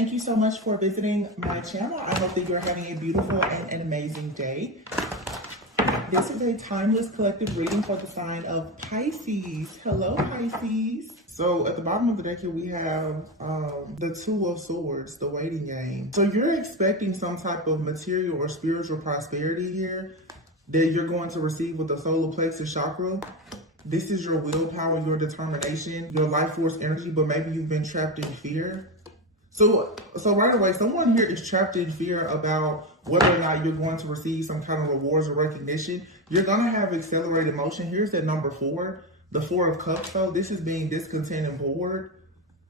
Thank you so much for visiting my channel. I hope that you're having a beautiful and an amazing day. This is a timeless collective reading for the sign of Pisces. Hello, Pisces. So at the bottom of the deck here, we have the Two of Swords, the waiting game. So you're expecting some type of material or spiritual prosperity here that you're going to receive with the solar plexus chakra. This is your willpower, your determination, your life force energy, but maybe you've been trapped in fear. So right away, someone here is trapped in fear about whether or not you're going to receive some kind of rewards or recognition. You're going to have accelerated motion. Here's that number 4, the 4 of Cups. So this is being discontent and bored,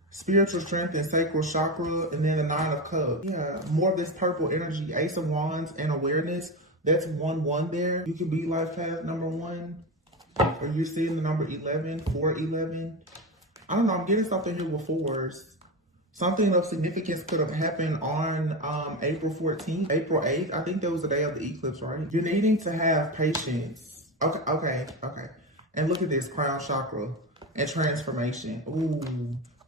spiritual strength and sacral chakra, and then the 9 of Cups. Yeah, more of this purple energy, Ace of Wands and awareness. That's 1-1 there. You can be life path number 1. Or you're seeing the number 11, 411. I don't know, I'm getting something here with 4s. Something of significance could have happened on April 14th, April 8th. I think that was the day of the eclipse, right? You're needing to have patience. Okay. And look at this, crown chakra and transformation. Ooh,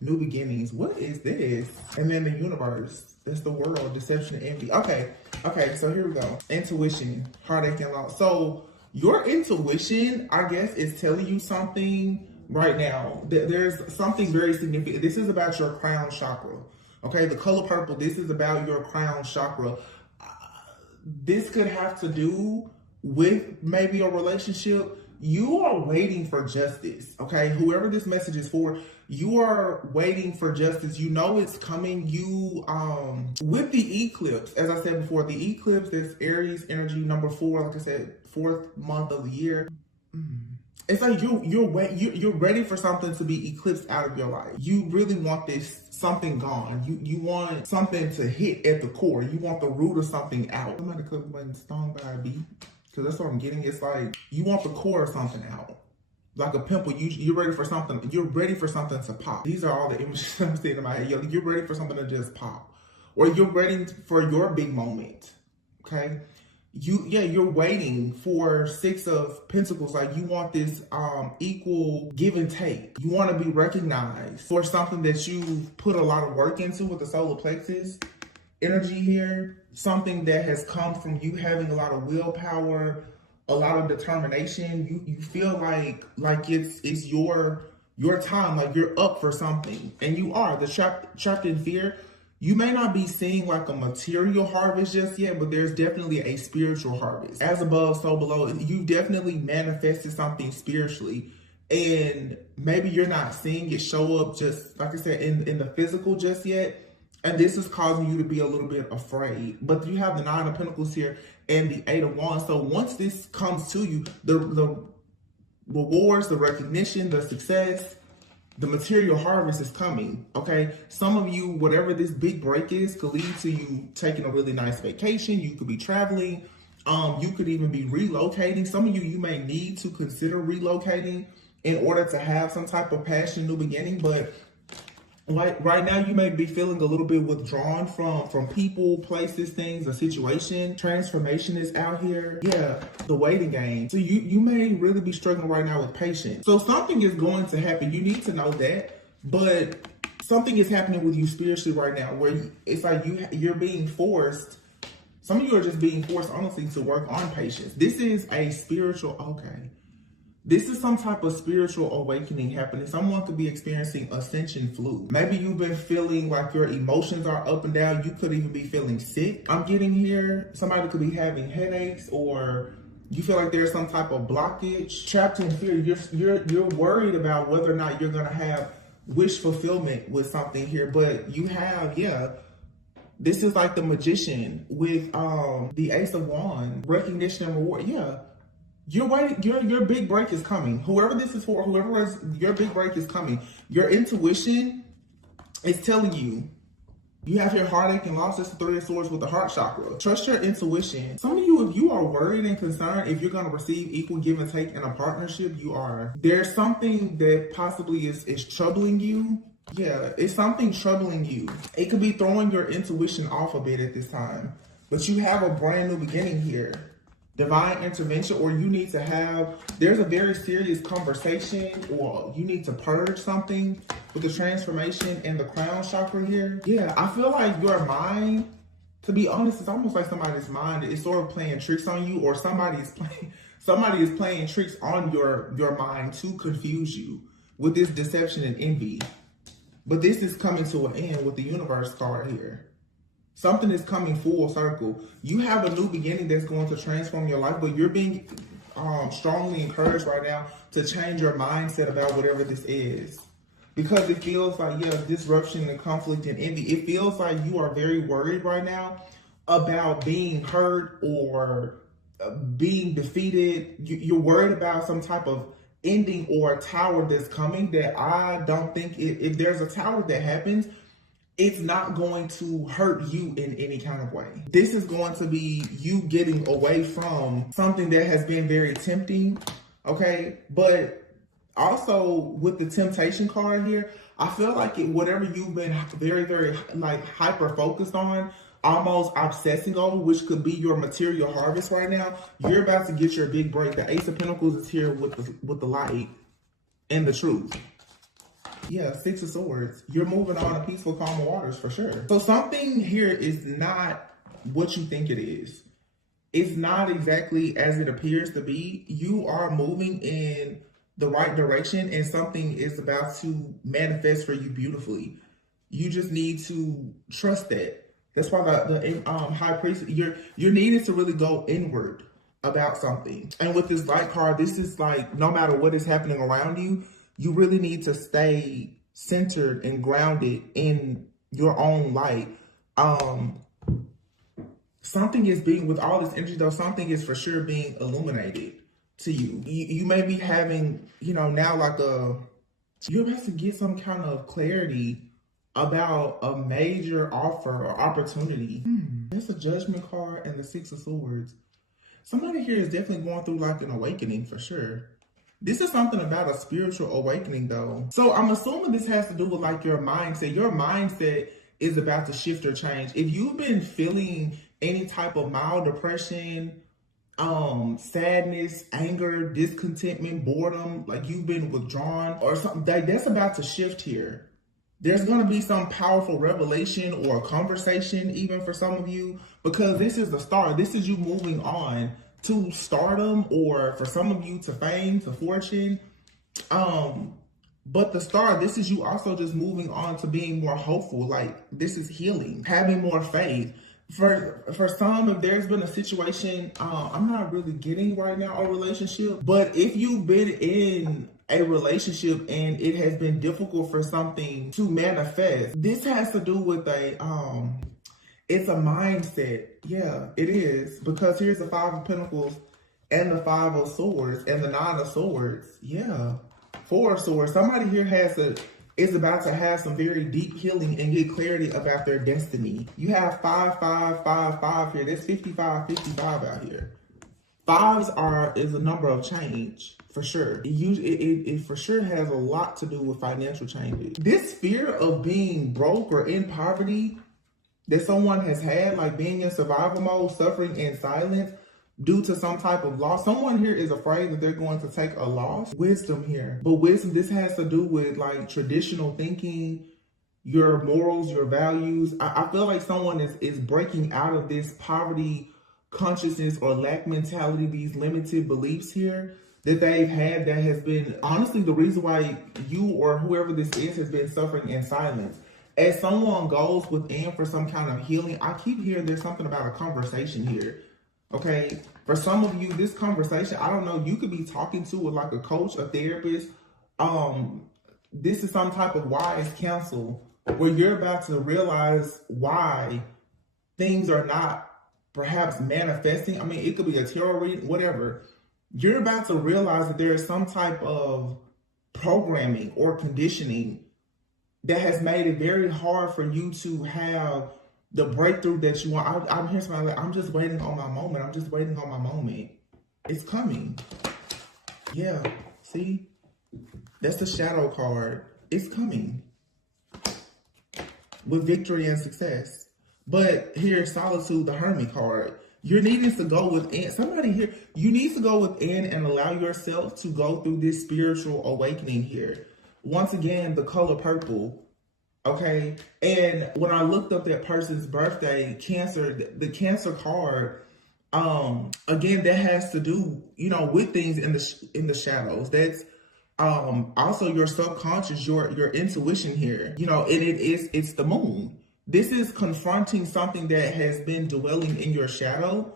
new beginnings. What is this? And then the universe. That's the world, deception and envy. Okay, so here we go. Intuition, heartache and loss. So your intuition, I guess, is telling you something right now. There's something very significant. This is about your crown chakra. Okay, the color purple, this is about your crown chakra. This could have to do with maybe a relationship. You are waiting for justice, okay? Whoever this message is for, you are waiting for justice. You know it's coming. You, with the eclipse, as I said before, the eclipse, this Aries energy, number 4, like I said, 4th month of the year. It's like you're ready for something to be eclipsed out of your life. You really want something gone. You want something to hit at the core. You want the root of something out. Somebody could have been stung by a bee. Because that's what I'm getting. It's like you want the core of something out. Like a pimple, you're ready for something. You're ready for something to pop. These are all the images I'm seeing in my head. You're ready for something to just pop. Or you're ready for your big moment. Okay? You're waiting for 6 of Pentacles. Like you want this equal give and take. You want to be recognized for something that you've put a lot of work into with the solar plexus energy here. Something that has come from you having a lot of willpower, a lot of determination. You feel like it's your time, like you're up for something. And you are. The trapped in fear. You may not be seeing like a material harvest just yet, but there's definitely a spiritual harvest. As above, so below. You definitely manifested something spiritually. And maybe you're not seeing it show up just, like I said, in the physical just yet. And this is causing you to be a little bit afraid. But you have the 9 of Pentacles here and the 8 of Wands. So once this comes to you, the rewards, the recognition, the success, the material harvest is coming, okay? Some of you, whatever this big break is, could lead to you taking a really nice vacation. You could be traveling. You could even be relocating. Some of you may need to consider relocating in order to have some type of passion, new beginning. But like right now, you may be feeling a little bit withdrawn from people, places, things, a situation. Transformation is out here. Yeah, the waiting game. So you may really be struggling right now with patience. So something is going to happen. You need to know that. But something is happening with you spiritually right now where it's like you're being forced. Some of you are just being forced, honestly, to work on patience. This is a spiritual, okay. This is some type of spiritual awakening happening. Someone could be experiencing ascension flu. Maybe you've been feeling like your emotions are up and down. You could even be feeling sick. I'm getting here. Somebody could be having headaches, or you feel like there's some type of blockage. Trapped in fear. You're worried about whether or not you're gonna have wish fulfillment with something here. But you have, this is like the magician with the Ace of Wands. Recognition and reward. You're waiting. Your big break is coming. Whoever this is for, your big break is coming. Your intuition is telling you. You have your heartache and loss. It's the 3 of Swords with the heart chakra. Trust your intuition. Some of you, if you are worried and concerned, if you're going to receive equal give and take in a partnership, you are. There's something that possibly is troubling you. Yeah, it's something troubling you. It could be throwing your intuition off a bit at this time. But you have a brand new beginning here. divine intervention, or you need to have, there's a very serious conversation, or you need to purge something with the transformation and the crown chakra here. Yeah, I feel like your mind, to be honest, it's almost like somebody's mind is sort of playing tricks on you, or somebody is playing tricks on your mind to confuse you with this deception and envy. But this is coming to an end with the universe card here. Something is coming full circle. You have a new beginning that's going to transform your life, but you're being strongly encouraged right now to change your mindset about whatever this is. Because it feels like, yeah, disruption and conflict and envy. It feels like you are very worried right now about being hurt or being defeated. You're worried about some type of ending or a tower that's coming that I don't think, if there's a tower that happens, it's not going to hurt you in any kind of way. This is going to be you getting away from something that has been very tempting, okay? But also with the temptation card here, I feel like whatever you've been very, very like hyper focused on, almost obsessing over, which could be your material harvest right now, you're about to get your big break. The Ace of Pentacles is here with the light and the truth. Yeah, Six of Swords. You're moving on to peaceful, calm waters for sure. So something here is not what you think it is. It's not exactly as it appears to be. You are moving in the right direction, and something is about to manifest for you beautifully. You just need to trust that. That's why the High Priest, you're needing to really go inward about something. And with this light card, this is like, no matter what is happening around you, you really need to stay centered and grounded in your own light. Something is being, with all this energy though, something is for sure being illuminated to you. You may be having, now like you're about to get some kind of clarity about a major offer or opportunity. That's a Judgment card and the Six of Swords. Somebody here is definitely going through like an awakening for sure. This is something about a spiritual awakening though. So I'm assuming this has to do with like your mindset. Your mindset is about to shift or change. If you've been feeling any type of mild depression, sadness, anger, discontentment, boredom, like you've been withdrawn or something, that's about to shift here. There's going to be some powerful revelation or conversation even for some of you, because this is the start. This is you moving on to stardom, or for some of you to fame, to fortune. But the star, this is you also just moving on to being more hopeful. Like this is healing, having more faith. For some, if there's been a situation, I'm not really getting right now a relationship, but if you've been in a relationship and it has been difficult for something to manifest, this has to do with it's a mindset. Yeah, it is. Because here's the Five of Pentacles and the Five of Swords and the Nine of Swords. Yeah. Four of Swords. Somebody here is about to have some very deep healing and get clarity about their destiny. You have 5, 5, 5, 5 here. That's 55, 55 out here. Fives is a number of change, for sure. It for sure has a lot to do with financial changes. This fear of being broke or in poverty that someone has had, like being in survival mode, suffering in silence due to some type of loss. Someone here is afraid that they're going to take a loss. Wisdom here. But wisdom, this has to do with like traditional thinking, your morals, your values. I feel like someone is breaking out of this poverty consciousness or lack mentality, these limited beliefs here that they've had that has been honestly the reason why you or whoever this is has been suffering in silence. As someone goes within for some kind of healing, I keep hearing there's something about a conversation here. Okay, for some of you, this conversation, I don't know, you could be talking to with like a coach, a therapist. This is some type of wise counsel where you're about to realize why things are not perhaps manifesting. I mean, it could be a tarot reading, whatever. You're about to realize that there is some type of programming or conditioning that has made it very hard for you to have the breakthrough that you want. I'm hearing somebody like, I'm just waiting on my moment. I'm just waiting on my moment. It's coming. Yeah, see? That's the shadow card. It's coming. With victory and success. But here's solitude, the hermit card. You're needing to go within. Somebody here, you need to go within and allow yourself to go through this spiritual awakening here. Once again, the color purple, okay? And when I looked up that person's birthday, Cancer, the Cancer card, again, that has to do, you know, with things in the shadows. That's also your subconscious, your intuition here, you know, and it's the moon. This is confronting something that has been dwelling in your shadow,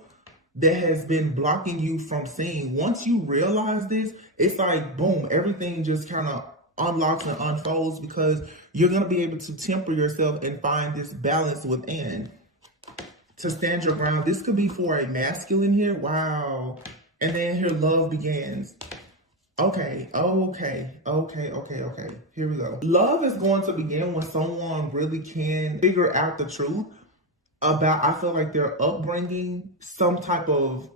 that has been blocking you from seeing. Once you realize this, it's like, boom, everything just kind of unlocks and unfolds, because you're going to be able to temper yourself and find this balance within to stand your ground. This could be for a masculine here. Wow. And then here, love begins. Okay. Here we go. Love is going to begin when someone really can figure out the truth about, I feel like, their upbringing, some type of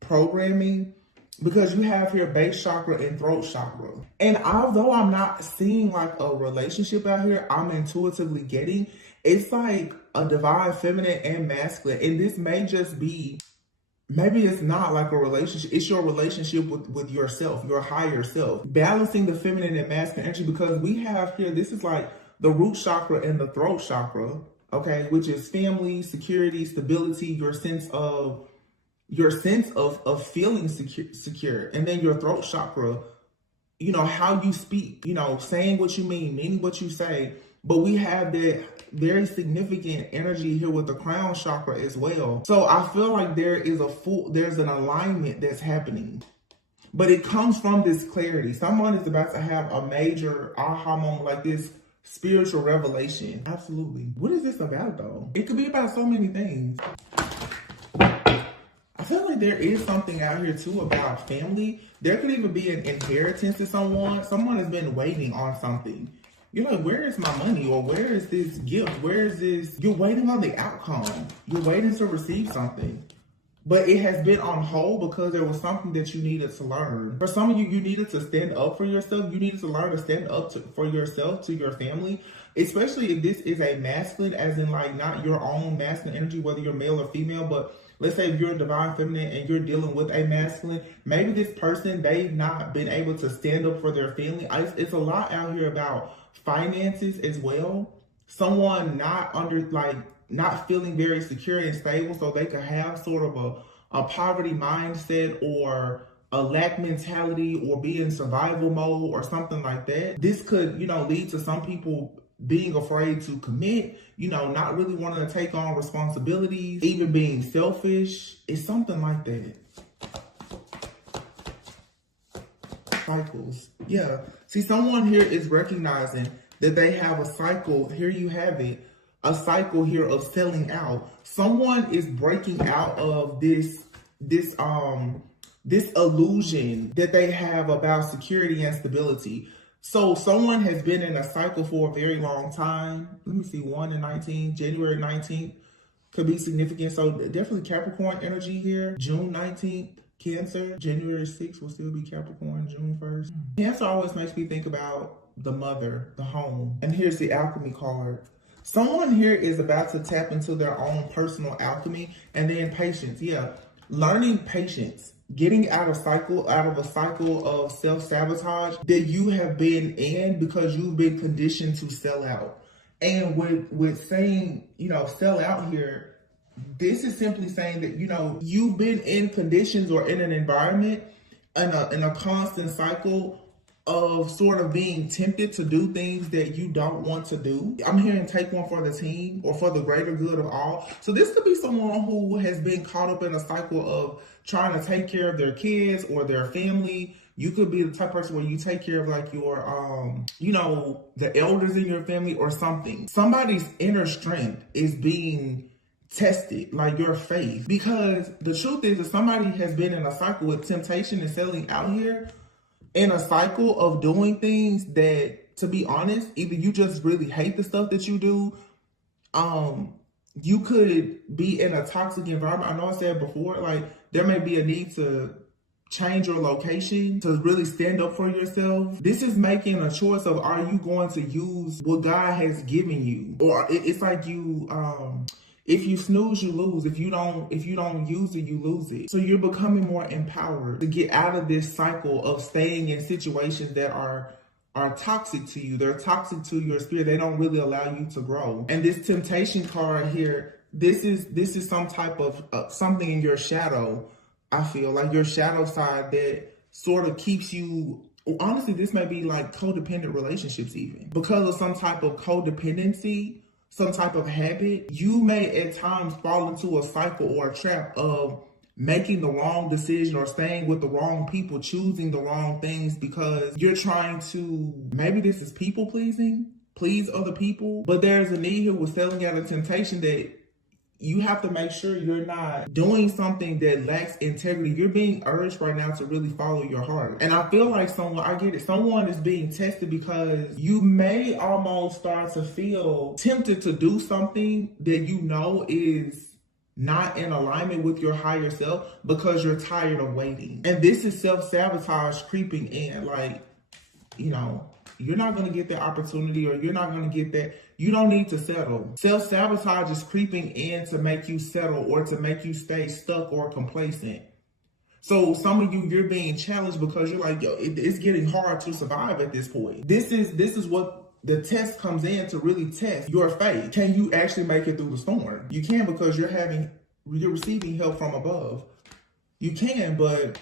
programming, because you have here base chakra and throat chakra. And although I'm not seeing like a relationship out here, I'm intuitively getting, it's like a divine feminine and masculine. And this may just be, maybe it's not like a relationship. It's your relationship with yourself, your higher self. Balancing the feminine and masculine energy, because we have here, this is like the root chakra and the throat chakra, okay, which is family, security, stability, your sense of feeling secure. And then your throat chakra, you know, how you speak, you know, saying what you meaning what you say. But we have that very significant energy here with the crown chakra as well. So I feel like there's an alignment that's happening, but it comes from this clarity. Someone is about to have a major aha moment, like this spiritual revelation. Absolutely. What is this about though? It could be about so many things. I feel like there is something out here too about family. There could even be an inheritance to someone. Someone has been waiting on something. You're like, where is my money? Or where is this gift? Where is this? You're waiting on the outcome. You're waiting to receive something. But it has been on hold because there was something that you needed to learn. For some of you, you needed to stand up for yourself. You needed to learn to stand up for yourself, to your family. Especially if this is a masculine, as in like not your own masculine energy, whether you're male or female. But let's say if you're a divine feminine and you're dealing with a masculine, maybe this person, they've not been able to stand up for their family. It's a lot out here about finances as well. Someone not feeling very secure and stable, so they could have sort of a poverty mindset or a lack mentality or be in survival mode or something like that. This could, you know, lead to some people being afraid to commit, you know, not really wanting to take on responsibilities, even being selfish. It's something like that. Cycles. Yeah. See, someone here is recognizing that they have a cycle. Here you have it. A cycle here of selling out. Someone is breaking out of this illusion that they have about security and stability. So someone has been in a cycle for a very long time. Let me see, 1 and 19, January 19th could be significant. So definitely Capricorn energy here. June 19th, Cancer. January 6th will still be Capricorn, June 1st. Cancer always makes me think about the mother, the home. And here's the alchemy card. Someone here is about to tap into their own personal alchemy. And then patience. Yeah, learning patience. Getting out of a cycle of self-sabotage that you have been in because you've been conditioned to sell out. And with saying, you know, sell out here, this is simply saying that, you know, you've been in conditions or in an environment in a constant cycle of sort of being tempted to do things that you don't want to do. I'm hearing take one for the team or for the greater good of all. So this could be someone who has been caught up in a cycle of trying to take care of their kids or their family. You could be the type of person where you take care of like your, you know, the elders in your family or something. Somebody's inner strength is being tested, like your faith. Because the truth is that somebody has been in a cycle with temptation and selling out here, in a cycle of doing things that, to be honest, either you just really hate the stuff that you do. You could be in a toxic environment. I know I said before, like there may be a need to change your location to really stand up for yourself. This is making a choice of, are you going to use what God has given you? Or it's like you, If you snooze, you lose. If you don't use it, you lose it. So you're becoming more empowered to get out of this cycle of staying in situations that are toxic to you. They're toxic to your spirit. They don't really allow you to grow. And this temptation card here, this is some type of something in your shadow. I feel like your shadow side that sort of keeps you. Honestly, this may be like codependent relationships even. Because of some type of codependency, some type of habit, you may at times fall into a cycle or a trap of making the wrong decision or staying with the wrong people, choosing the wrong things because you're trying to, maybe this is people pleasing, please other people. But there's a need here with selling out of temptation that you have to make sure you're not doing something that lacks integrity. You're being urged right now to really follow your heart. And I feel like someone is being tested because you may almost start to feel tempted to do something that you know is not in alignment with your higher self because you're tired of waiting. And this is self-sabotage creeping in. Like, you're not going to get that opportunity, or you're not going to get that. You don't need to settle. Self-sabotage is creeping in to make you settle or to make you stay stuck or complacent. So some of you, you're being challenged because you're like, yo, it's getting hard to survive at this point. This is what the test comes in to really test your faith. Can you actually make it through the storm? You can, because you're receiving help from above. You can, but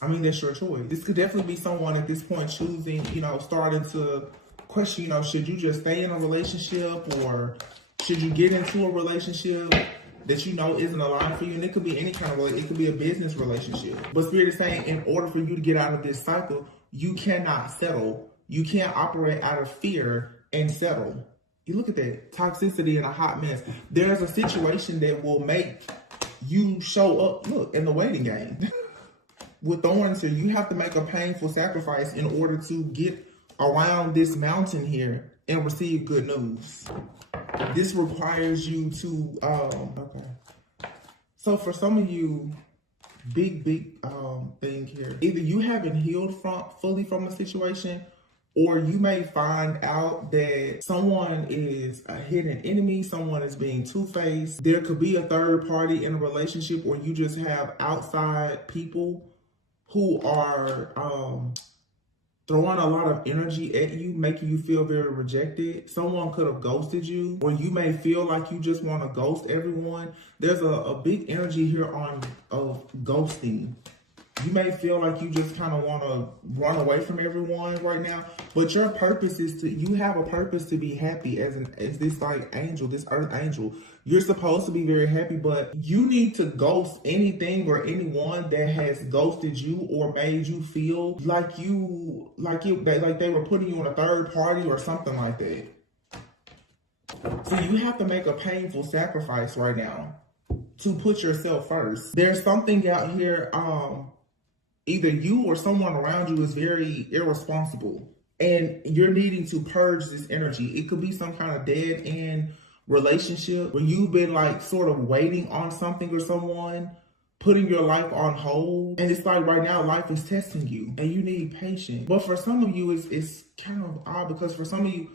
I mean, that's your choice. This could definitely be someone at this point choosing, starting to question, should you just stay in a relationship, or should you get into a relationship that isn't aligned for you? And it could be any kind of relationship. It could be a business relationship. But Spirit is saying, in order for you to get out of this cycle, you cannot settle. You can't operate out of fear and settle. You look at that toxicity and a hot mess. There's a situation that will make you show up, look, in the waiting game. With thorns here, you have to make a painful sacrifice in order to get around this mountain here and receive good news. This requires you to, okay. So for some of you, big thing here. Either you haven't healed fully from a situation, or you may find out that someone is a hidden enemy, someone is being two-faced. There could be a third party in a relationship, or you just have outside people who are throwing a lot of energy at you, making you feel very rejected. Someone could have ghosted you, or you may feel like you just want to ghost everyone. There's a big energy here of ghosting. You may feel like you just kind of want to run away from everyone right now, but your purpose is you have a purpose to be happy as this like angel, this earth angel. You're supposed to be very happy, but you need to ghost anything or anyone that has ghosted you or made you feel like they were putting you on a third party or something like that. So you have to make a painful sacrifice right now to put yourself first. There's something out here, either you or someone around you is very irresponsible, and you're needing to purge this energy. It could be some kind of dead end relationship where you've been like sort of waiting on something or someone, putting your life on hold. And it's like right now life is testing you and you need patience. But for some of you, it's kind of odd, because for some of you,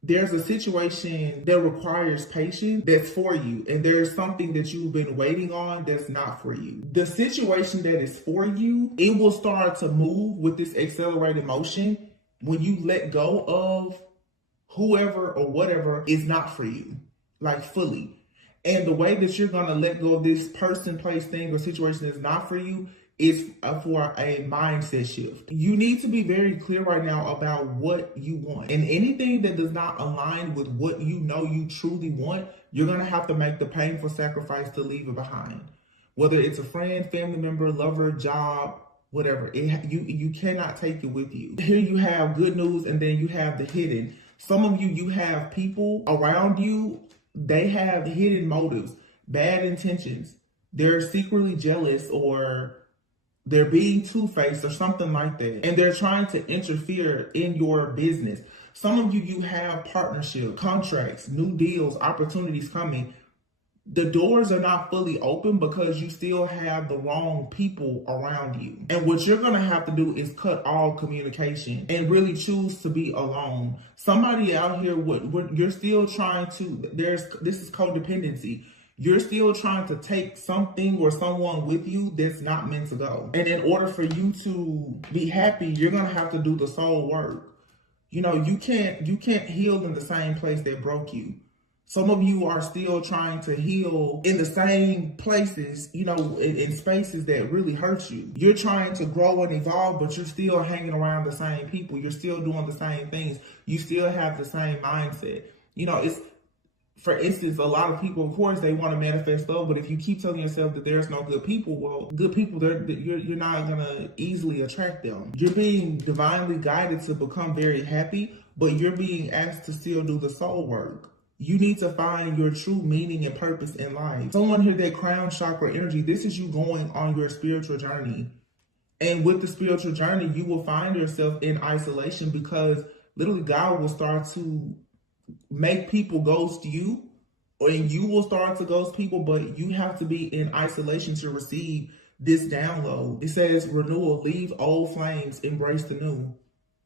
there's a situation that requires patience that's for you, and there's something that you've been waiting on that's not for you. The situation that is for you, it will start to move with this accelerated motion when you let go of whoever or whatever is not for you, like fully. And the way that you're going to let go of this person, place, thing, or situation that's not for you is for a mindset shift. You need to be very clear right now about what you want. And anything that does not align with what you know you truly want, you're going to have to make the painful sacrifice to leave it behind. Whether it's a friend, family member, lover, job, whatever. You cannot take it with you. Here you have good news, and then you have the hidden. Some of you have people around you, they have hidden motives, bad intentions. They're secretly jealous, or they're being two-faced or something like that. And they're trying to interfere in your business. Some of you have partnership, contracts, new deals, opportunities coming. the doors are not fully open because you still have the wrong people around you. And what you're going to have to do is cut all communication and really choose to be alone. Somebody out here, what you're still trying to, this is codependency. You're still trying to take something or someone with you that's not meant to go. And in order for you to be happy, you're going to have to do the soul work. You know, you can't heal in the same place that broke you. Some of you are still trying to heal in the same places, you know, in spaces that really hurt you. You're trying to grow and evolve, but you're still hanging around the same people. You're still doing the same things. You still have the same mindset. You know, it's, for instance, a lot of people, of course, they want to manifest love, but if you keep telling yourself that there's no good people, well, good people, you're not going to easily attract them. You're being divinely guided to become very happy, but you're being asked to still do the soul work. You need to find your true meaning and purpose in life. Someone here, that crown chakra energy, this is you going on your spiritual journey. And with the spiritual journey, you will find yourself in isolation because literally God will start to make people ghost you, and you will start to ghost people, but you have to be in isolation to receive this download. It says renewal, leave old flames, embrace the new.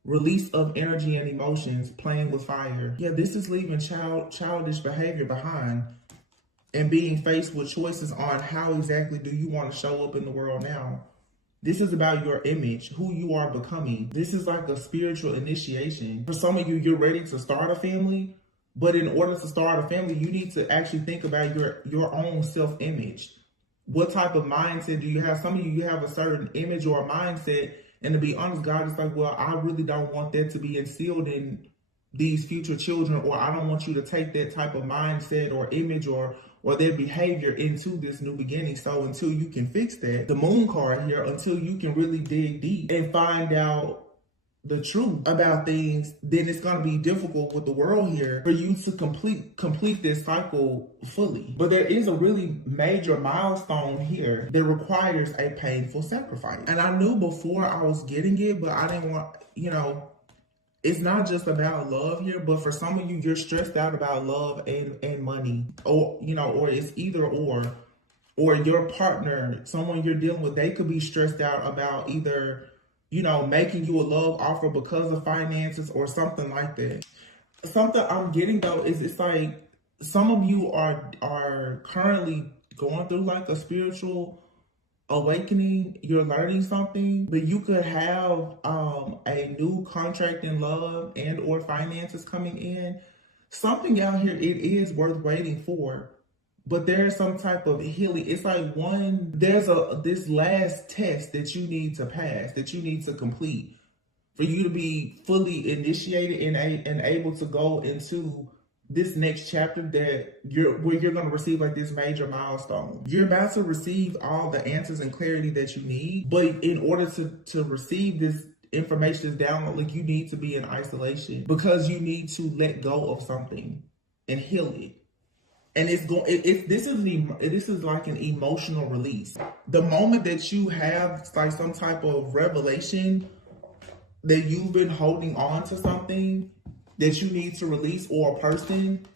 Release of energy and emotions, playing with fire. Yeah, this is leaving childish behavior behind and being faced with choices on how exactly do you want to show up in the world now. This is about your image, who you are becoming. This is like a spiritual initiation. For some of you, you're ready to start a family, but in order to start a family, you need to actually think about your own self-image. What type of mindset do you have? Some of you have a certain image or a mindset. And to be honest, God is like, well, I really don't want that to be instilled in these future children, or I don't want you to take that type of mindset or image or their behavior into this new beginning. So until you can fix that, the moon card here, until you can really dig deep and find out the truth about things, then it's going to be difficult with the world here for you to complete this cycle fully. But there is a really major milestone here that requires a painful sacrifice. And I knew before I was getting it, but I didn't want, you know, it's not just about love here, but for some of you, you're stressed out about love and money, or, you know, or it's either or your partner, someone you're dealing with, they could be stressed out about either, you know, making you a love offer because of finances or something like that. Something I'm getting though is it's like some of you are currently going through like a spiritual awakening. You're learning something, but you could have a new contract in love and or finances coming in. Something out here, it is worth waiting for. But there's some type of healing. It's like there's this last test that you need to pass, that you need to complete for you to be fully initiated and able to go into this next chapter where you're going to receive like this major milestone. You're about to receive all the answers and clarity that you need, but in order to receive this information, this download, like you need to be in isolation because you need to let go of something and heal it. And this is like an emotional release. The moment that you have like some type of revelation that you've been holding on to something that you need to release, or a person,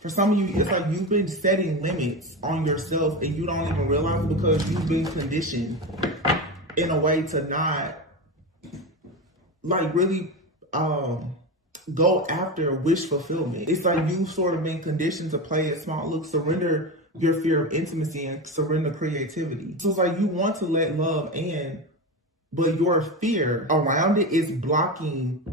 for some of you, it's like you've been setting limits on yourself and you don't even realize it because you've been conditioned in a way to not like really go after wish fulfillment. It's like you've sort of been conditioned to play it small. Look, surrender your fear of intimacy and surrender creativity. So it's like you want to let love in, but your fear around it is blocking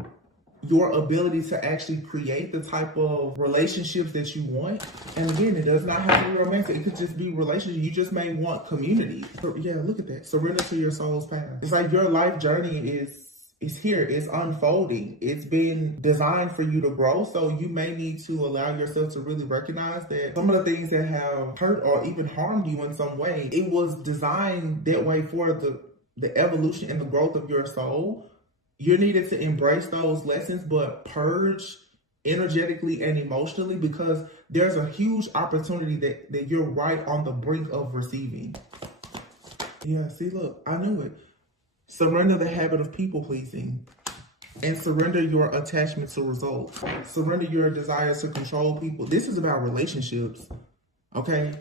your ability to actually create the type of relationships that you want. And again, it does not have to be romantic. It could just be relationships. You just may want community. Yeah, look at that. Surrender to your soul's path. It's like your life journey is here. It's unfolding. It's been designed for you to grow. So you may need to allow yourself to really recognize that some of the things that have hurt or even harmed you in some way, it was designed that way for the evolution and the growth of your soul. You needed to embrace those lessons, but purge energetically and emotionally, because there's a huge opportunity that you're right on the brink of receiving. Yeah, see, look, I knew it. Surrender the habit of people pleasing and surrender your attachment to results. Surrender your desires to control people. This is about relationships, okay?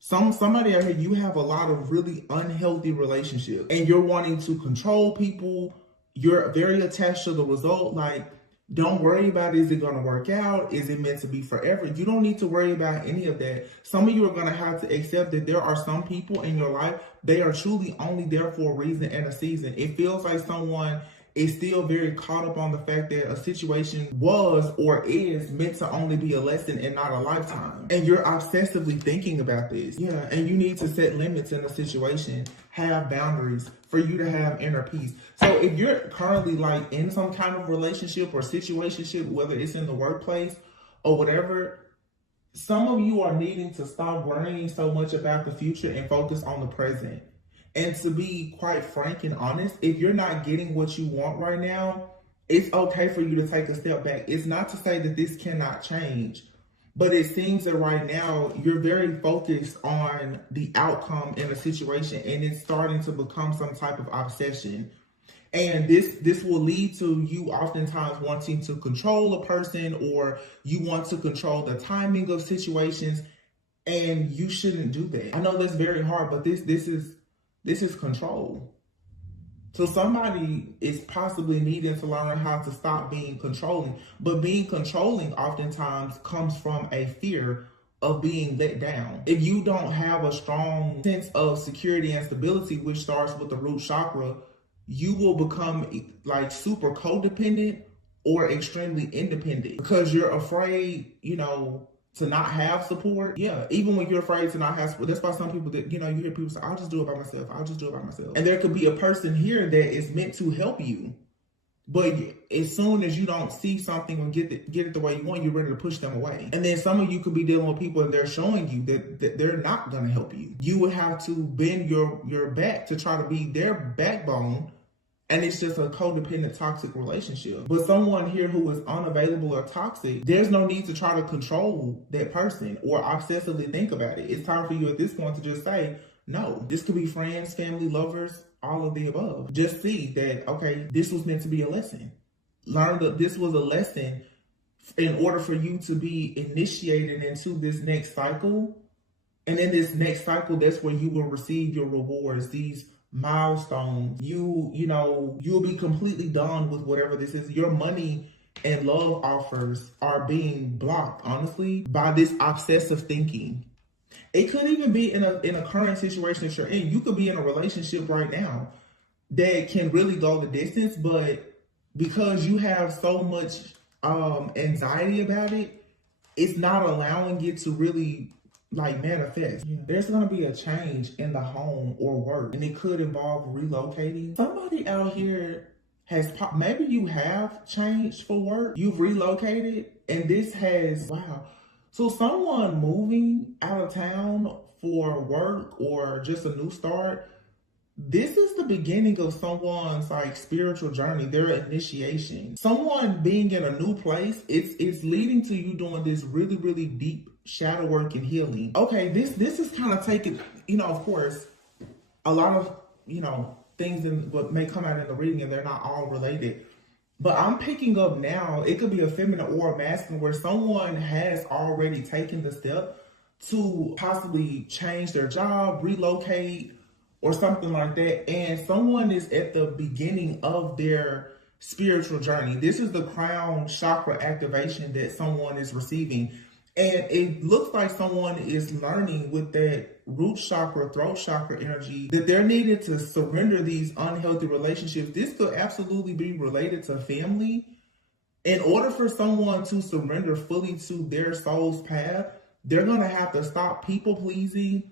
Somebody out here, you have a lot of really unhealthy relationships and you're wanting to control people. You're very attached to the result. Like, don't worry about, is it going to work out? Is it meant to be forever? You don't need to worry about any of that. Some of you are going to have to accept that there are some people in your life, they are truly only there for a reason and a season. It feels like someone is still very caught up on the fact that a situation was or is meant to only be a lesson and not a lifetime. And you're obsessively thinking about this. Yeah, and you need to set limits in a situation, have boundaries for you to have inner peace. So if you're currently like in some kind of relationship or situationship, whether it's in the workplace or whatever, some of you are needing to stop worrying so much about the future and focus on the present. And to be quite frank and honest, if you're not getting what you want right now, it's okay for you to take a step back. It's not to say that this cannot change, but it seems that right now you're very focused on the outcome in a situation and it's starting to become some type of obsession. And this will lead to you oftentimes wanting to control a person, or you want to control the timing of situations, and you shouldn't do that. I know that's very hard, but this is control. So somebody is possibly needing to learn how to stop being controlling. But being controlling oftentimes comes from a fear of being let down. If you don't have a strong sense of security and stability, which starts with the root chakra, you will become like super codependent or extremely independent because you're afraid, to not have support. Yeah, even when you're afraid to not have support, that's why some people that, you hear people say, I'll just do it by myself. I'll just do it by myself. And there could be a person here that is meant to help you. But as soon as you don't see something or get it the way you want, you're ready to push them away. And then some of you could be dealing with people and they're showing you that they're not going to help you. You would have to bend your back to try to be their backbone. And it's just a codependent, toxic relationship. But someone here who is unavailable or toxic, there's no need to try to control that person or obsessively think about it. It's time for you at this point to just say, no. This could be friends, family, lovers, all of the above. Just see that, okay, this was meant to be a lesson. Learn that this was a lesson in order for you to be initiated into this next cycle. And in this next cycle, that's where you will receive your rewards, these milestones. You'll be completely done with whatever this is. Your money and love offers are being blocked, honestly, by this obsessive thinking. It could even be in a current situation that you're in. You could be in a relationship right now that can really go the distance, but because you have so much anxiety about it, it's not allowing it to really manifest. Yeah. There's going to be a change in the home or work, and it could involve relocating. Somebody out here maybe you have changed for work, you've relocated, and this has, wow. So someone moving out of town for work or just a new start, this is the beginning of someone's spiritual journey, their initiation. Someone being in a new place, it's leading to you doing this really, really deep shadow work and healing. Okay, this is kind of taking, of course, a lot of, things what may come out in the reading and they're not all related. But I'm picking up now, it could be a feminine or a masculine, where someone has already taken the step to possibly change their job, relocate, or something like that. And someone is at the beginning of their spiritual journey. This is the crown chakra activation that someone is receiving. And it looks like someone is learning with that root chakra, throat chakra energy that they're needed to surrender these unhealthy relationships. This could absolutely be related to family. In order for someone to surrender fully to their soul's path, they're going to have to stop people pleasing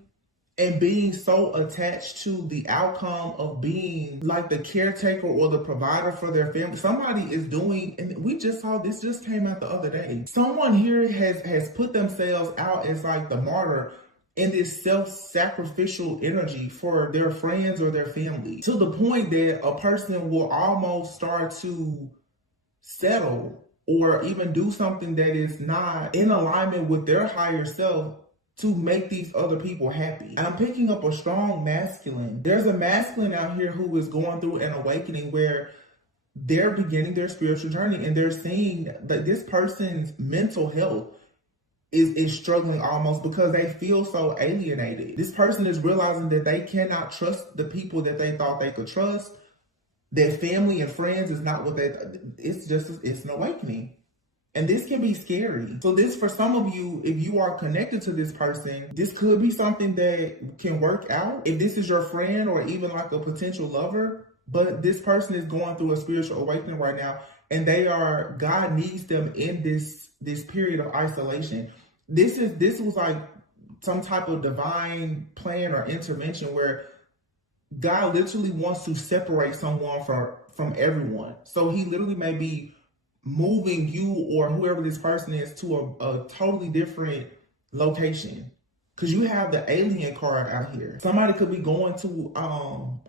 and being so attached to the outcome of being like the caretaker or the provider for their family. Somebody is doing, and we just saw this just came out the other day. Someone here has put themselves out as the martyr in this self-sacrificial energy for their friends or their family, to the point that a person will almost start to settle or even do something that is not in alignment with their higher self to make these other people happy. I'm picking up a strong masculine. There's a masculine out here who is going through an awakening where they're beginning their spiritual journey and they're seeing that this person's mental health is struggling almost because they feel so alienated. This person is realizing that they cannot trust the people that they thought they could trust. Their family and friends is not what it's an awakening. And this can be scary. So this, for some of you, if you are connected to this person, this could be something that can work out. If this is your friend or even like a potential lover, but this person is going through a spiritual awakening right now, and God needs them in this period of isolation. This was like some type of divine plan or intervention where God literally wants to separate someone from everyone. So he literally may be moving you or whoever this person is to a totally different location. Because you have the alien card out here. Somebody could be going to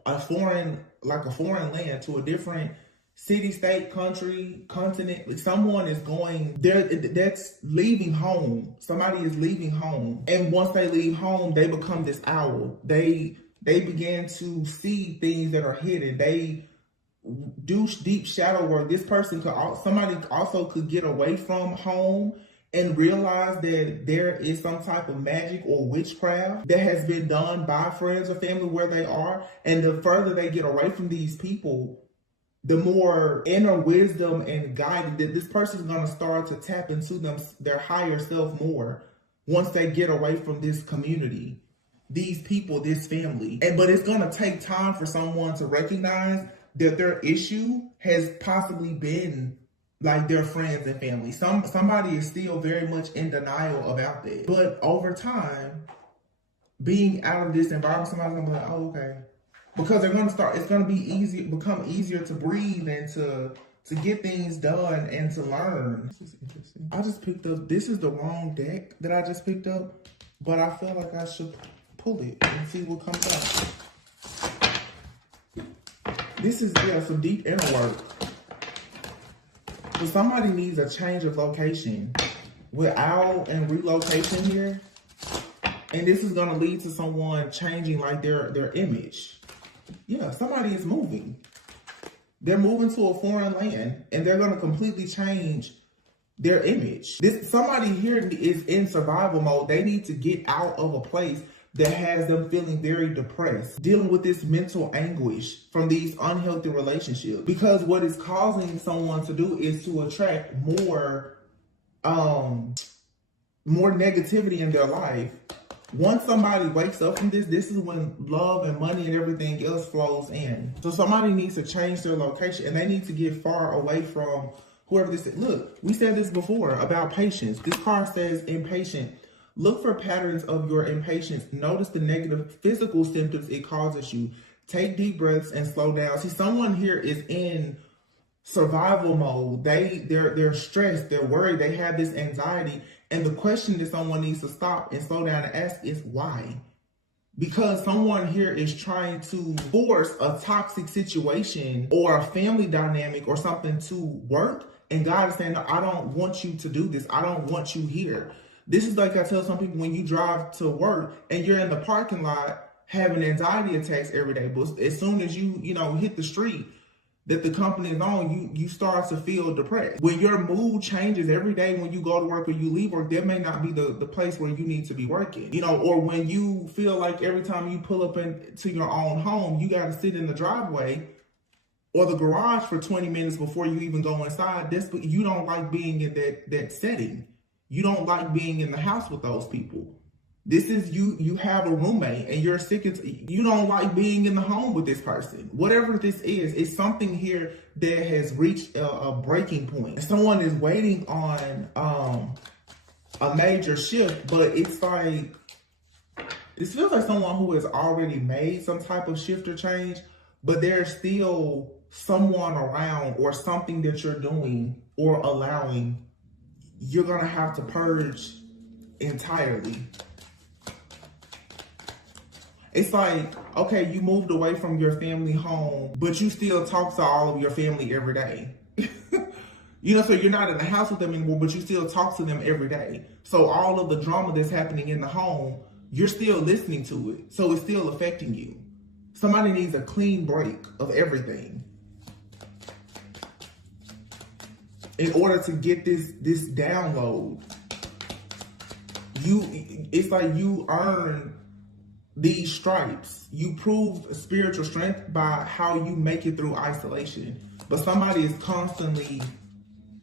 a foreign land, to a different city, state, country, continent. Like someone is going there, that's leaving home. Somebody is leaving home. And once they leave home, they become this owl. They begin to see things that are hidden. They do deep shadow work. This person somebody also could get away from home and realize that there is some type of magic or witchcraft that has been done by friends or family where they are. And the further they get away from these people, the more inner wisdom and guidance that this person is going to start to tap into their higher self more once they get away from this community, these people, this family. But it's going to take time for someone to recognize that their issue has possibly been like their friends and family. Somebody is still very much in denial about that. But over time, being out of this environment, somebody's gonna be like, oh, okay. Because they're gonna start, it's gonna become easier to breathe and to get things done and to learn. This is interesting. I just picked up, this is the wrong deck that I just picked up, but I feel like I should pull it and see what comes out. This is, some deep inner work. So somebody needs a change of location with owl and relocation here. And this is going to lead to someone changing like their image. Yeah, somebody is moving. They're moving to a foreign land and they're going to completely change their image. Somebody here is in survival mode. They need to get out of a place that has them feeling very depressed, dealing with this mental anguish from these unhealthy relationships. Because what it's causing someone to do is to attract more negativity in their life. Once somebody wakes up from this is when love and money and everything else flows in. So somebody needs to change their location and they need to get far away from whoever this is. Look, we said this before about patience. This card says impatient. Look for patterns of your impatience. Notice the negative physical symptoms it causes you. Take deep breaths and slow down. See, someone here is in survival mode. They're stressed, they're worried, they have this anxiety. And the question that someone needs to stop and slow down and ask is why? Because someone here is trying to force a toxic situation or a family dynamic or something to work. And God is saying, no, I don't want you to do this. I don't want you here. This is like I tell some people when you drive to work and you're in the parking lot having anxiety attacks every day. But as soon as you hit the street that the company is on, you start to feel depressed. When your mood changes every day when you go to work or you leave work, there may not be the place where you need to be working. Or when you feel like every time you pull up into your own home, you got to sit in the driveway or the garage for 20 minutes before you even go inside. You don't like being in that setting. You don't like being in the house with those people. This is you have a roommate and you're sick of, you don't like being in the home with this person. Whatever this is, it's something here that has reached a breaking point. Someone is waiting on a major shift, but it's like, this feels like someone who has already made some type of shift or change, but there's still someone around or something that you're doing or allowing you're going to have to purge entirely. It's like, okay, you moved away from your family home, but you still talk to all of your family every day. So you're not in the house with them anymore, but you still talk to them every day. So all of the drama that's happening in the home, you're still listening to it. So it's still affecting you. Somebody needs a clean break of everything in order to get this download. It's like you earn these stripes. You prove spiritual strength by how you make it through isolation. But somebody is constantly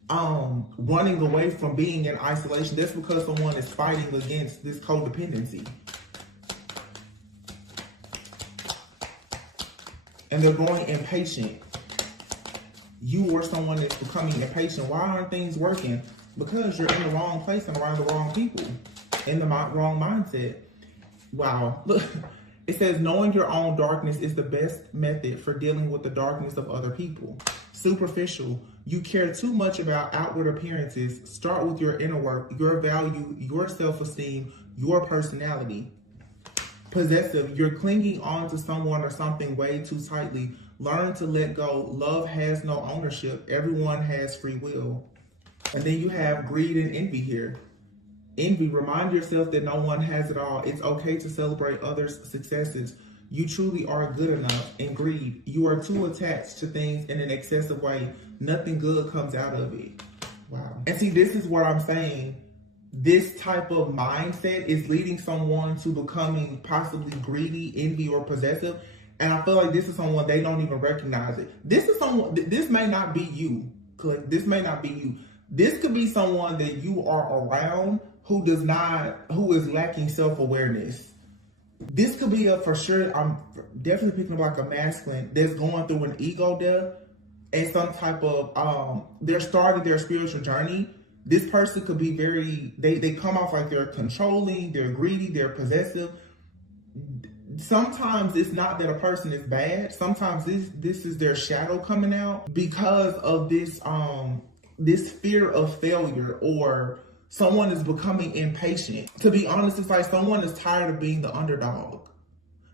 running away from being in isolation. That's because someone is fighting against this codependency. And they're growing impatient. You or someone is becoming impatient. Why aren't things working? Because you're in the wrong place and around the wrong people. In the wrong mindset. Wow. Look, it says knowing your own darkness is the best method for dealing with the darkness of other people. Superficial. You care too much about outward appearances. Start with your inner work, your value, your self-esteem, your personality. Possessive. You're clinging on to someone or something way too tightly. Learn to let go. Love has no ownership. Everyone has free will. And then you have greed and envy here. Envy, remind yourself that no one has it all. It's okay to celebrate others' successes. You truly are good enough. And greed, you are too attached to things in an excessive way. Nothing good comes out of it. Wow. And see, this is what I'm saying. This type of mindset is leading someone to becoming possibly greedy, envy, or possessive. And I feel like this is someone they don't even recognize it. This is someone, this may not be you. This may not be you. This could be someone that you are around who is lacking self-awareness. This could be for sure, I'm definitely picking up like a masculine that's going through an ego death and some type of, they're starting their spiritual journey. This person could be they come off like they're controlling, they're greedy, they're possessive. Sometimes it's not that a person is bad. Sometimes this is their shadow coming out because of this, this fear of failure, or someone is becoming impatient. To be honest, it's like someone is tired of being the underdog.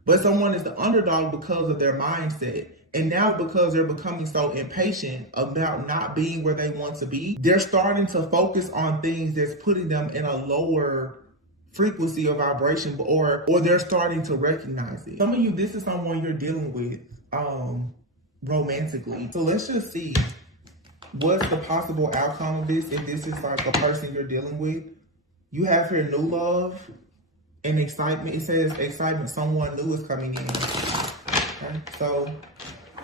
But someone is the underdog because of their mindset. And now because they're becoming so impatient about not being where they want to be, they're starting to focus on things that's putting them in a lower frequency of vibration, or they're starting to recognize it. Some of you, this is someone you're dealing with romantically. So let's just see. What's the possible outcome of this if this is like a person you're dealing with? You have here new love and excitement. It says excitement, someone new is coming in. Okay? So,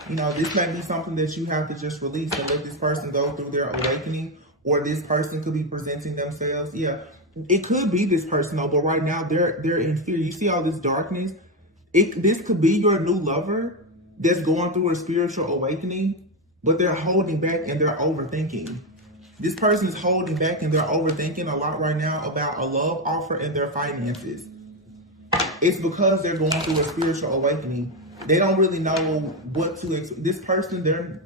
you know, this may be something that you have to just release and let this person go through their awakening, or this person could be presenting themselves. Yeah, it could be this person though, but right now they're in fear. You see all this darkness? This could be your new lover that's going through a spiritual awakening, but they're holding back and they're overthinking. This person is holding back and they're overthinking a lot right now about a love offer and their finances. It's because they're going through a spiritual awakening. They don't really know what to expect. This person,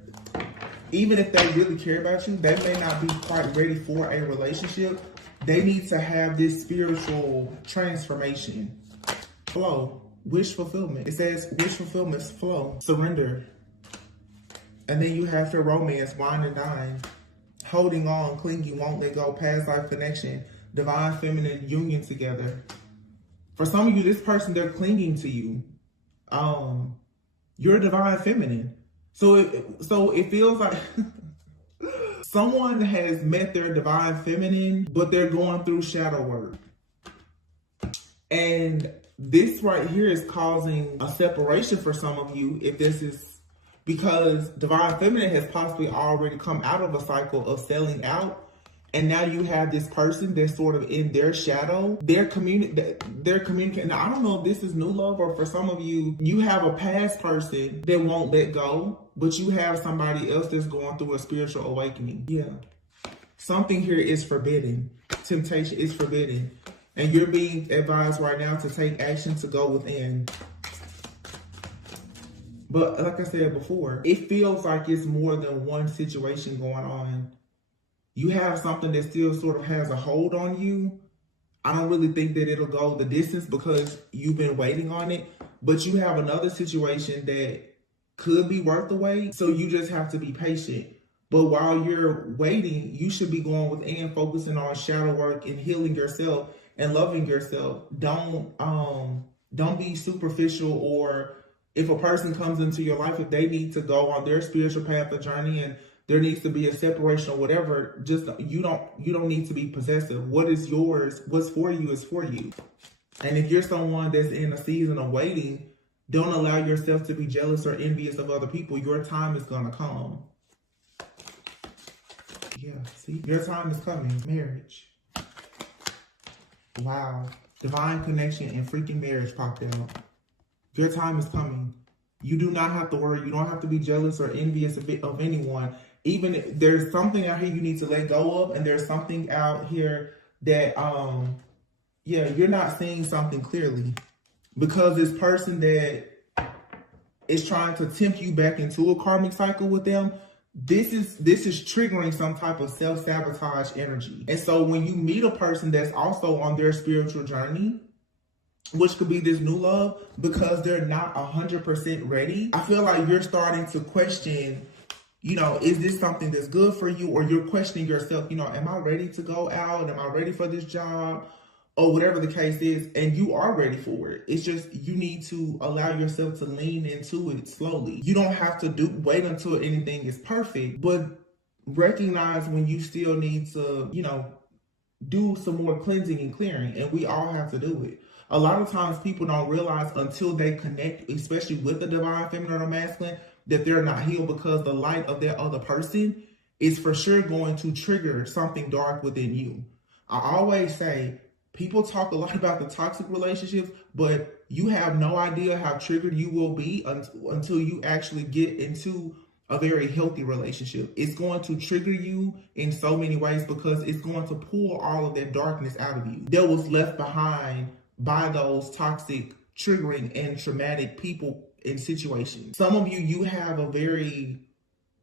even if they really care about you, they may not be quite ready for a relationship. They need to have this spiritual transformation. Flow, wish fulfillment. It says wish fulfillment, flow, surrender. And then you have your romance, wine and dine. Holding on, clinging, won't let go, past life connection, divine feminine union together. For some of you, this person, they're clinging to you. You're divine feminine. So it feels like someone has met their divine feminine, but they're going through shadow work. And this right here is causing a separation for some of you, if this is because divine feminine has possibly already come out of a cycle of selling out. And now you have this person that's sort of in their shadow. They're communicating. Now, I don't know if this is new love, or for some of you, you have a past person that won't let go, but you have somebody else that's going through a spiritual awakening. Yeah. Something here is forbidden. Temptation is forbidden. And you're being advised right now to take action to go within. But like I said before, it feels like it's more than one situation going on. You have something that still sort of has a hold on you. I don't really think that it'll go the distance because you've been waiting on it. But you have another situation that could be worth the wait. So you just have to be patient. But while you're waiting, you should be going within, focusing on shadow work and healing yourself and loving yourself. Don't be superficial, or if a person comes into your life, if they need to go on their spiritual path or journey and there needs to be a separation or whatever. Just you don't need to be possessive. What is yours, what's for you is for you. And if you're someone that's in a season of waiting, don't allow yourself to be jealous or envious of other people. Your time is gonna come. Yeah, see? Your time is coming. Marriage. Wow. Divine connection and freaking marriage popped out. Your time is coming. You do not have to worry. You don't have to be jealous or envious of anyone. Even if there's something out here you need to let go of, and there's something out here that, yeah, you're not seeing something clearly. Because this person that is trying to tempt you back into a karmic cycle with them, this is triggering some type of self-sabotage energy. And so when you meet a person that's also on their spiritual journey, which could be this new love, because they're not 100% ready, I feel like you're starting to question, you know, is this something that's good for you? Or you're questioning yourself, you know, am I ready to go out? Am I ready for this job? Or whatever the case is, and you are ready for it. It's just you need to allow yourself to lean into it slowly. You don't have to wait until anything is perfect, but recognize when you still need to, you know, do some more cleansing and clearing, and we all have to do it. A lot of times people don't realize until they connect, especially with the divine feminine or masculine, that they're not healed, because the light of that other person is for sure going to trigger something dark within you. I always say, people talk a lot about the toxic relationships, but you have no idea how triggered you will be until you actually get into a very healthy relationship. It's going to trigger you in so many ways, because it's going to pull all of that darkness out of you that was left behind by those toxic, triggering, and traumatic people and situations. Some of you have a very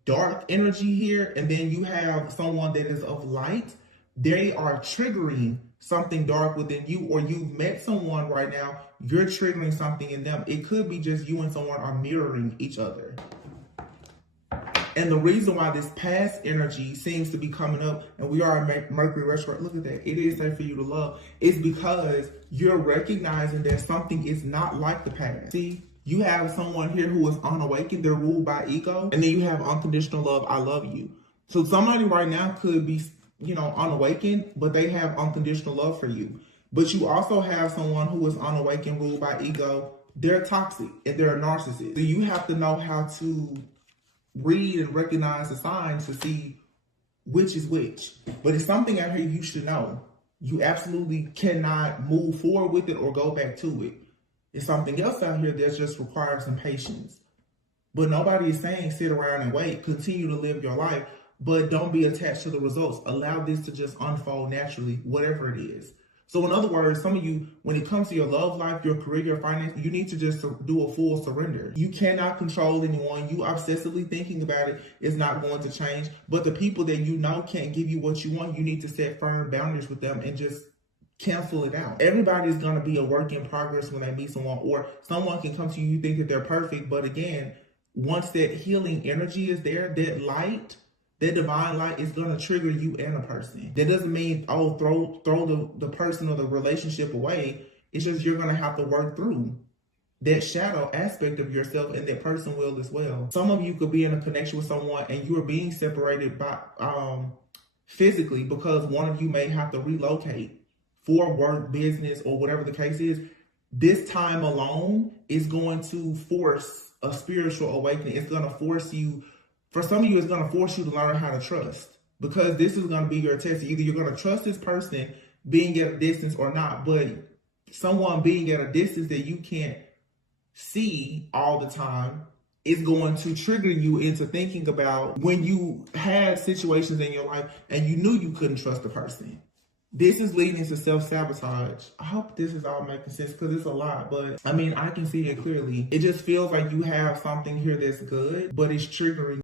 dark energy here, and then you have someone that is of light. They are triggering something dark within you, or you've met someone right now, you're triggering something in them. It could be just you and someone are mirroring each other. And the reason why this past energy seems to be coming up, and we are in Mercury retrograde, look at that, it is safe for you to love, is because you're recognizing that something is not like the past. See, you have someone here who is unawakened, they're ruled by ego, and then you have unconditional love, I love you. So somebody right now could be, you know, unawakened, but they have unconditional love for you. But you also have someone who is unawakened, ruled by ego. They're toxic and they're a narcissist. So you have to know how to read and recognize the signs to see which is which. But it's something out here you should know. You absolutely cannot move forward with it or go back to it. It's something else out here that just requires some patience. But nobody is saying sit around and wait. Continue to live your life. But don't be attached to the results. Allow this to just unfold naturally, whatever it is. So in other words, some of you, when it comes to your love life, your career, your finance, you need to just do a full surrender. You cannot control anyone. You obsessively thinking about it is not going to change. But the people that you know can't give you what you want, you need to set firm boundaries with them and just cancel it out. Everybody's going to be a work in progress when they meet someone, or someone can come to you think that they're perfect. But again, once that healing energy is there, that light, that divine light is going to trigger you and a person. That doesn't mean, oh, throw the person or the relationship away. It's just you're going to have to work through that shadow aspect of yourself, and that person will as well. Some of you could be in a connection with someone and you are being separated by physically, because one of you may have to relocate for work, business, or whatever the case is. This time alone is going to force a spiritual awakening. It's going to force you. For some of you, it's going to force you to learn how to trust, because this is going to be your test. Either you're going to trust this person being at a distance or not, but someone being at a distance that you can't see all the time is going to trigger you into thinking about when you had situations in your life and you knew you couldn't trust the person. This is leading to self-sabotage. I hope this is all making sense, because it's a lot, but I mean, I can see it clearly. It just feels like you have something here that's good, but it's triggering